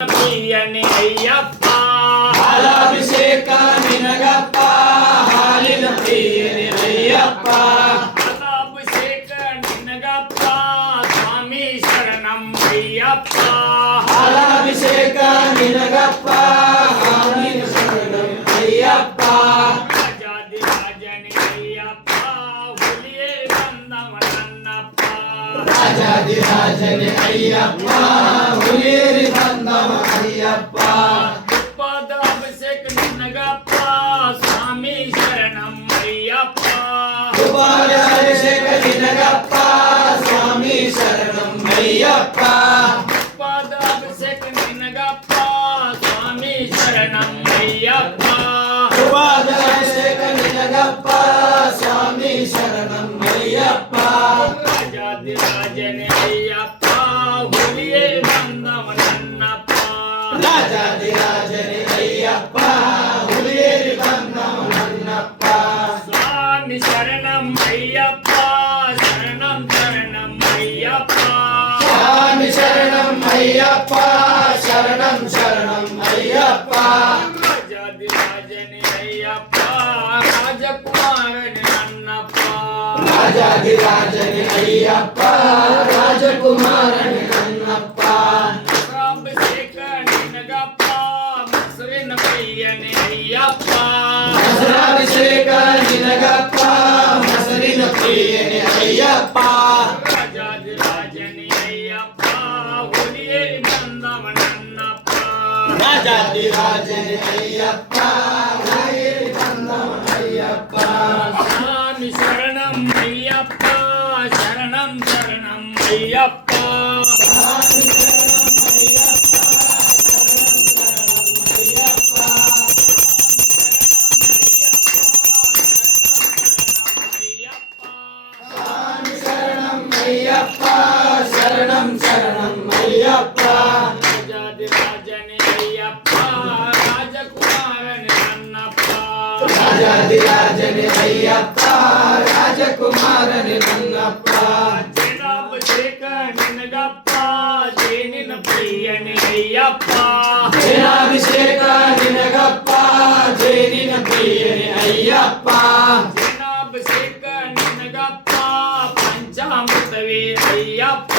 ಪ್ರಿಯನೇ ಅಯ್ಯಪ್ಪ ಹಾಲಾಭಿಷೇಕ ನಿನಗಪ್ಪ ಹಾಲಿನ ಪ್ರಿಯನೇ ಅಯ್ಯಪ್ಪ ಹಾಲಾಭಿಷೇಕ ನಿನಗಪ್ಪ ಸ್ವಾಮಿ ಶರಣಂ ಅಯ್ಯಪ್ಪ ಹಾಲಾಭಿಷೇಕ ನಿನಗಪ್ಪ ಹಾಲಿನ ಶರಣಂ ಅಯ್ಯಪ್ಪ ರಾಜಾದಿರಾಜನೇ ಅಯ್ಯಪ್ಪ ಹುಲಿಯೇ ಬಂದವ ನನ್ನಪ್ಪ ರಾಜಾದಿರಾಜನೇ ಅಯ್ಯಪ್ಪ ಹುಲಿಯೇರಿ ಬಂದವ ಅಯ್ಯಪ್ಪ ತುಪ್ಪದ ಅಭಿಷೇಕ ನಿನಗಪ್ಪ ಸ್ವಾಮಿ ಶರಣಂ ಅಯ್ಯಪ್ಪ ತುಪಾಭಿಷೇಕ ನಿನಗಪ್ಪ ಸ್ವಾಮಿ ಶರಣಂ ಅಯ್ಯಪ್ಪ ತುಪ್ಪದ ಅಭಿಷೇಕ ನಿನಗಪ್ಪ ಸ್ವಾಮಿ ಶರಣಂ ಅಯ್ಯಪ್ಪ ತುಪಾಭಿಷೇಕ ನಿನಗಪ್ಪ ಸ್ವಾಮಿ ಶರಣಂ ಅಯ್ಯಪ್ಪ ರಾಜಾದಿರಾಜನೇ ಅಯ್ಯಪ್ಪ ಹುಲಿಯೇ ಬಂದವ ನನ್ನಪ್ಪ ರಾಜಾದಿರಾಜನೇ ಅಯ್ಯಪ್ಪ ಹುಲಿಯೇರಿ ಬಂದವ ನನ್ನಪ್ಪ ಸ್ವಾಮಿ ಶರಣಂ ಅಯ್ಯಪ್ಪ ಶರಣಂ ಶರಣಂ ಅಯ್ಯಪ್ಪ ಸ್ವಾಮಿ ಶರಣಂ ಅಯ್ಯಪ್ಪ ಶರಣಂ ಶರಣಂ ಅಯ್ಯಪ್ಪ ರಾಜಾದಿರಾಜನೇ ಅಯ್ಯಪ್ಪ ರಾಜಕುಮಾರನೇ ನನ್ನಪ್ಪ ರಾಜಾದಿರಾಜನೇ ಅಯ್ಯಪ್ಪ ರಾಜಕುಮಾರನೇ ನನ್ನಪ್ಪ ಅಭಿಷೇಕ ನಿನಗಪ್ಪ ಮೊಸರಿನ ಪ್ರಿಯನೇ ಅಯ್ಯಪ್ಪ ಮೊಸರಾಭಿಷೇಕ ನಿನಗಪ್ಪ ಮೊಸರಿನ ಪ್ರಿಯನೇ ಅಯ್ಯಪ್ಪ ರಾಜಾದಿರಾಜನೇ ಅಯ್ಯಪ್ಪ ಹುಲಿಯೇ ಬಂದವ ನನ್ನಪ್ಪ ರಾಜಾದಿರಾಜನೇ ಅಯ್ಯಪ್ಪ ಹುಲಿಯೇರಿ ಬಂದವ ಅಯ್ಯಪ್ಪ ಸ್ವಾಮಿ ಶರಣಂ ಅಯ್ಯಪ್ಪ ಶರಣಂ ಶರಣಂ ಅಯ್ಯಪ್ಪ ಅಯ್ಯಪ್ಪ ಶರಣಂ ಶರಣಂ ಅಯ್ಯಪ್ಪ ರಾಜಾದಿರಾಜನೇ ಅಯ್ಯಪ್ಪ ರಾಜಕುಮಾರನೇ ನನ್ನಪ್ಪ ರಾಜಾದಿರಾಜನೇ ಅಯ್ಯಪ್ಪ ರಾಜಕುಮಾರನೇ ನನ್ನಪ್ಪ ಜೇನಾಭಿಷೇಕ ನಿನಗಪ್ಪ ಜೇನಿನ ಪ್ರಿಯನೇ ಅಯ್ಯಪ್ಪ ಜೇನಾಭಿಷೇಕ ನಿನಗಪ್ಪ ಜೇನಿನ ಪ್ರಿಯನೇ ಅಯ್ಯಪ್ಪ ಜೇನಾಭಿಷೇಕ ನಿನಗಪ್ಪ ಪಂಚಾಮೃತವೇ ಅಯ್ಯಪ್ಪ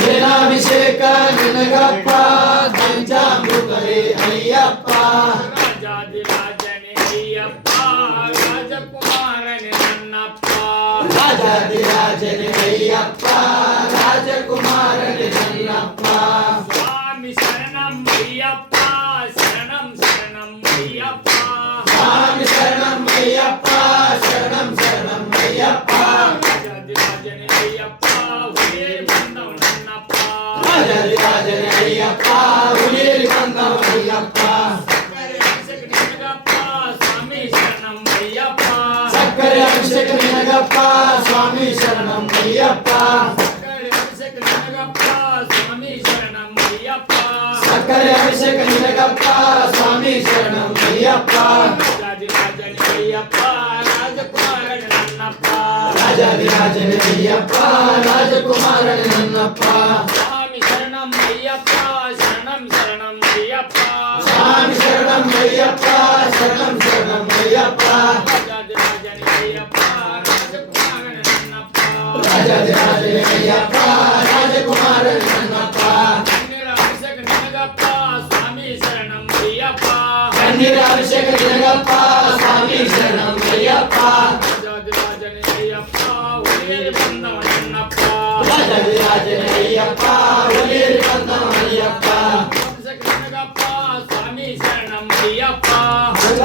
ಜೇನಾಭಿಷೇಕ ನಿನಗಪ್ಪ ಪಂಚಾಮೃತವೇ ಅಯ್ಯಪ್ಪ ರಾಜಾದಿರಾಜನೇ ಅಯ್ಯಪ್ಪ ರಾಜಕುಮಾರನೇ ನನ್ನಪ್ಪ ರಾಜಾದಿರಾಜನೇ ಅಯ್ಯಪ್ಪ ರಾಜಕುಮಾರನೇ ನನ್ನಪ್ಪ ಸ್ವಾಮಿ ಶರಣಂ ಅಯ್ಯಪ್ಪ ಶರಣಂ ಶರಣಂ ಅಯ್ಯಪ್ಪ ಸ್ವಾಮಿ ಶರಣಂ ಅಯ್ಯಪ್ಪ ಶರಣಂ ಶರಣಂ ಅಯ್ಯಪ್ಪ ರಾಜಾದಿರಾಜನೇ ಅಯ್ಯಪ್ಪ ಹುಲಿಯೇ ಬಂದವ ನನ್ನಪ್ಪ ರಾಜಾದಿರಾಜನೇ ಅಯ್ಯಪ್ಪ ಹುಲಿಯೇರಿ ಬಂದವ ಅಯ್ಯಪ್ಪ ಸಕ್ಕರೆ ಅಭಿಷೇಕ ನಿನಗಪ್ಪ ಸ್ವಾಮಿ ಶರಣಂ ಅಯ್ಯಪ್ಪ ಸಕ್ಕರೆ ಅಭಿಷೇಕ ನಿನಗಪ್ಪ ಸ್ವಾಮಿ ಶರಣಂ ಅಯ್ಯಪ್ಪ ರಾಜಾದಿರಾಜನೇ ಅಯ್ಯಪ್ಪ ರಾಜಕುಮಾರನೇ ನನ್ನಪ್ಪ ರಾಜಾದಿರಾಜನೇ ಅಯ್ಯಪ್ಪ ರಾಜಕುಮಾರನೇ ನನ್ನಪ್ಪ ಸ್ವಾಮಿ ಶರಣಂ ಅಯ್ಯಪ್ಪ ಶರಣಂ ಶರಣಂ ಅಯ್ಯಪ್ಪ ಸ್ವಾಮಿ ಶರಣಂ ಅಯ್ಯಪ್ಪ ಶರಣಂ ಶರಣಂ ಅಯ್ಯಪ್ಪ ರಾಜಾದಿರಾಜನೇ ಅಯ್ಯಪ್ಪ ರಾಜಕುಮಾರನೇ ನನ್ನಪ್ಪ ರಾಜಾದಿರಾಜನೇ ಅಯ್ಯಪ್ಪ ರಾಜಕುಮಾರನೇ ನನ್ನಪ್ಪ ಕಣ್ಣೀರ ಅಭಿಷೇಕ ನಿನಗಪ್ಪ ಸ್ವಾಮಿ ಶರಣಂ ಅಯ್ಯಪ್ಪ ಕಣ್ಣೀರ ಅಭಿಷೇಕ ನಿನಗಪ್ಪ ಸ್ವಾಮಿ ಶರಣಂ ಅಯ್ಯಪ್ಪ ರಾಜಾದಿರಾಜನೇ ಅಯ್ಯಪ್ಪ ಹುಲಿಯೇರಿ ಬಂದವ ನನ್ನಪ್ಪ ರಾಜಾದಿರಾಜನೇ ಅಯ್ಯಪ್ಪ ಹುಲಿಯೇರಿ ಬಂದವ ಅಯ್ಯಪ್ಪ ಅಭಿಷೇಕ ನಿನಗಪ್ಪ ಸ್ವಾಮಿ ಶರಣಂ ಅಯ್ಯಪ್ಪ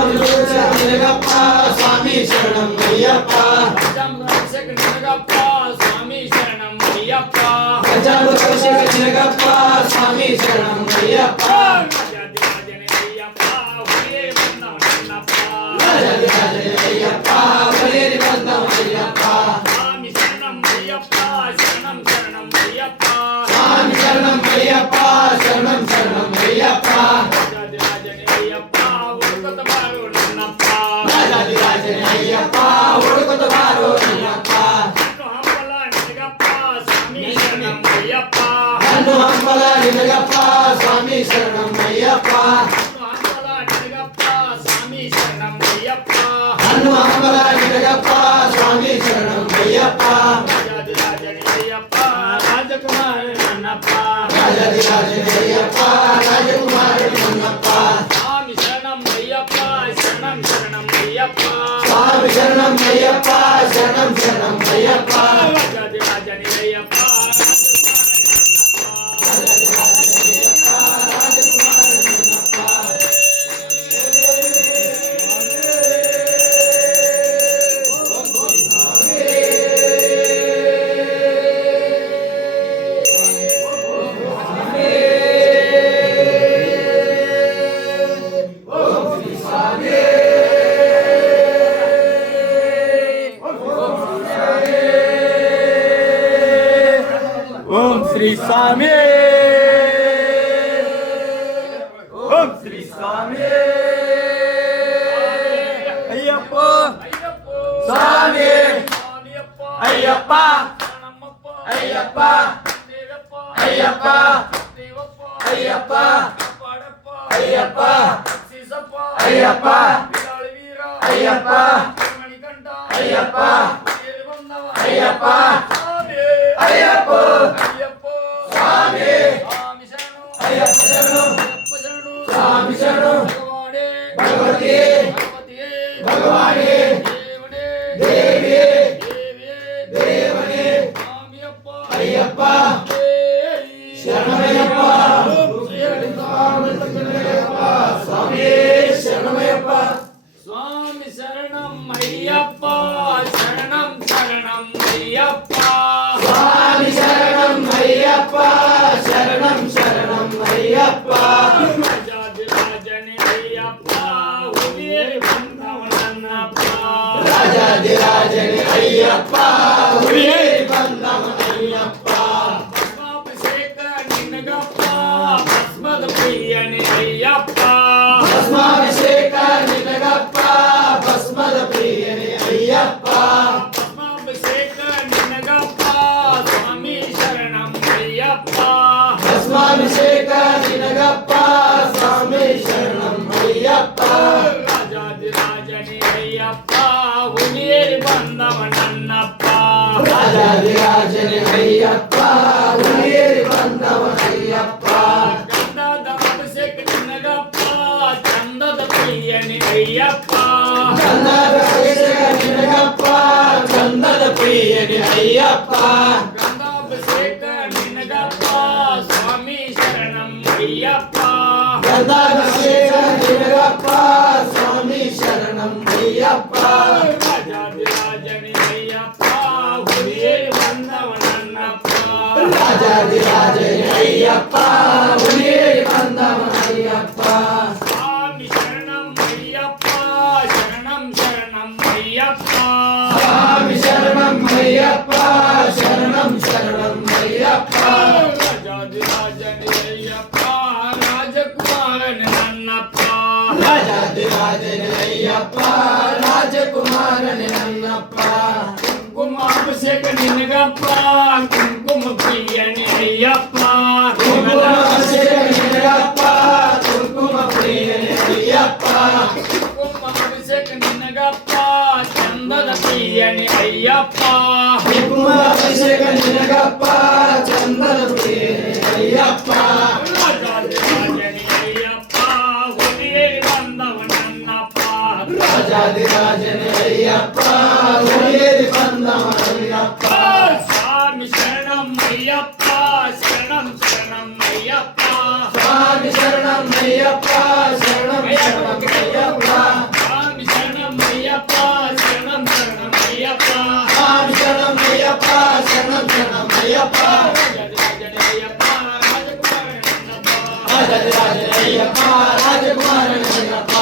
ಅಭಿಷೇಕ ನಿನಗಪ್ಪ ಸ್ವಾಮಿ ಶರಣಂ ಅಯ್ಯಪ್ಪ ಅಭಿಷೇಕ ನಿನಗಪ್ಪ ಸ್ವಾಮಿ ಶರಣಂ ಅಯ್ಯಪ್ಪ ಅಭಿಷೇಕ ನಿನಗಪ್ಪ ಸ್ವಾಮಿ ಶರಣಂ ಅಯ್ಯಪ್ಪ ರಾಜಾದಿರಾಜನೇ ಅಯ್ಯಪ್ಪ ಹುಲಿಯೇರಿ ಬಂದವ ನನ್ನಪ್ಪ ರಾಜಾದಿರಾಜನೇ ಅಯ್ಯಪ್ಪ ಹುಲಿಯೇರಿ ಬಂದವ ಅಯ್ಯಪ್ಪ ಸ್ವಾಮಿ ಶರಣಂ ಅಯ್ಯಪ್ಪ ಶರಣಂ ಶರಣಂ ಅಯ್ಯಪ್ಪ ಸ್ವಾಮಿ ಶರಣಂ ಅಯ್ಯಪ್ಪ ಶರಣಂ ಶರಣಂ ಅಯ್ಯಪ್ಪ ರಾಜಾದಿರಾಜನೇ ಅಯ್ಯಪ್ಪ ಹುಡುಕತ ಬಾರು ನನ್ನಪ್ಪ ರಾಜಾದಿರಾಜನೇ ಅಯ್ಯಪ್ಪ ಹುಡುಕುತ್ತ శరణం అయ్యప్ప హనుమాంబల నిలగప్ప స్వామి శరణం అయ్యప్ప హనుమాంబల నిలగప్ప స్వామి శరణం అయ్యప్ప రాజాదిరాజని అయ్యప్ప రాజకుమారి నన్నప్ప రాజాదిరాజని అయ్యప్ప రాజకుమారుడు నన్నప్ప స్వామి శరణం అయ్యప్ప శరణం శరణం అయ్యప్ప స్వామి శరణం అయ్యప్ప శరణం శరణం అయ్యప్ప రాజాదిరాజని అయ్యప్ప ఓం శ్రీ స్వామి ఓం శ్రీ స్వామి అయ్యప్ప స్వామి అయ్యప్ప అయ్యప్ప అయ్యప్ప అయ్యప్ప అయ్యప్ప అయ్యప్ప అయ్యప్ప అయ్యప్ప అయ్యప్ప అయ్యప్ప స్వామి అయ్యప్ప శరణం స్వామి శరణం భగవతి భగవాని దేవి దేవుని అయ్యప్ప శరణమయ్యప్ప స్వామి శరణమయ్యప్ప స్వామి శరణం అయ్యప్ప శరణం శరణం అయ్యప్ప స్వామి శరణం అయ్యప్ప శరణం శరణం అయ్యప్ప రాజాదిరాజని అయ్యప్ప ఉయ్యేరి బంధవనన్నప్ప రాజాదిరాజని అయ్యప్ప ఉయ్యేరి బంధవనయ్యప్ప భస్మాభిషేక నిన్నగప్ప భస్మద ప్రియని అయ్యప్ప భస్మాభిషేక నిలగప్ప భస్మద ప్రియని అయ్యప్ప భస్మాభిషేక నిన్నగప్ప స్వామి శరణం అయ్యప్ప భస్మాభిషేక నిలగప్ప స్వామి శరణం అయ్యప్ప రాజాదిరాజని అయ్యప్ప ఉయ్యేరి బంధవనన్నప్ప రాజాదిరాజని అయ్యప్ప ఉయ్యేరి బంధవనయ్యప్ప గంధాభిషేక నిన్నగప్ప చందద ప్రియని అయ్యప్ప గంధాభిషేక నిలగప్ప చందన ప్రియని అయ్యప్ప గంధాభిషేక నిన్నగప్ప స్వామి శరణం అయ్యప్ప గంధాభిషేక నిలగప్ప స్వామి శరణం అయ్యప్ప రాజాదిరాజని అయ్యప్ప ఉయ్యేరి బంధవనన్నప్ప రాజాదిరాజని అయ్యప్ప ఉయ్యేరి బంధవనయ్యప్ప స్వామి శరణం అయ్యప్ప శరణం శరణం అయ్యప్ప స్వామి శరణం అయ్యప్ప శరణం శరణం అయ్యప్ప రాజాదిరాజని అయ్యప్ప రాజకుమారని నన్నప్ప రాజాదిరాజని అయ్యప్ప రాజకుమారని నన్నప్ప కుంకుమాభిషేక నిన్నగప్ప కుంకుమ ప్రియని అయ్యప్ప కుంకుమాభిషేక నిలగప్ప కుంకుమ ప్రియని అయ్యప్ప కుంకుమాభిషేక నిన్నగప్ప చందన ప్రియని అయ్యప్ప కుంకుమాభిషేక నిలగప్ప చందన ప్రియని అయ్యప్ప రాజాదిరాజని అయ్యప్ప ఉయ్యేరి బంధవనన్నప్ప రాజాదిరాజని అయ్యప్ప ఉయ్యేరి బంధవనయ్యప్ప స్వామి శరణం అయ్యప్ప శరణం శరణం అయ్యప్ప స్వామి శరణం అయ్యప్ప శరణం శరణం అయ్యప్ప స్వామి శరణం అయ్యప్ప శరణం శరణం అయ్యప్ప స్వామి శరణం అయ్యప్ప శరణం శరణం అయ్యప్ప రాజాదిరాజని అయ్యప్ప రాజకుమారని నన్నప్ప రాజాదిరాజని అయ్యప్ప రాజకుమారని అయ్యప్ప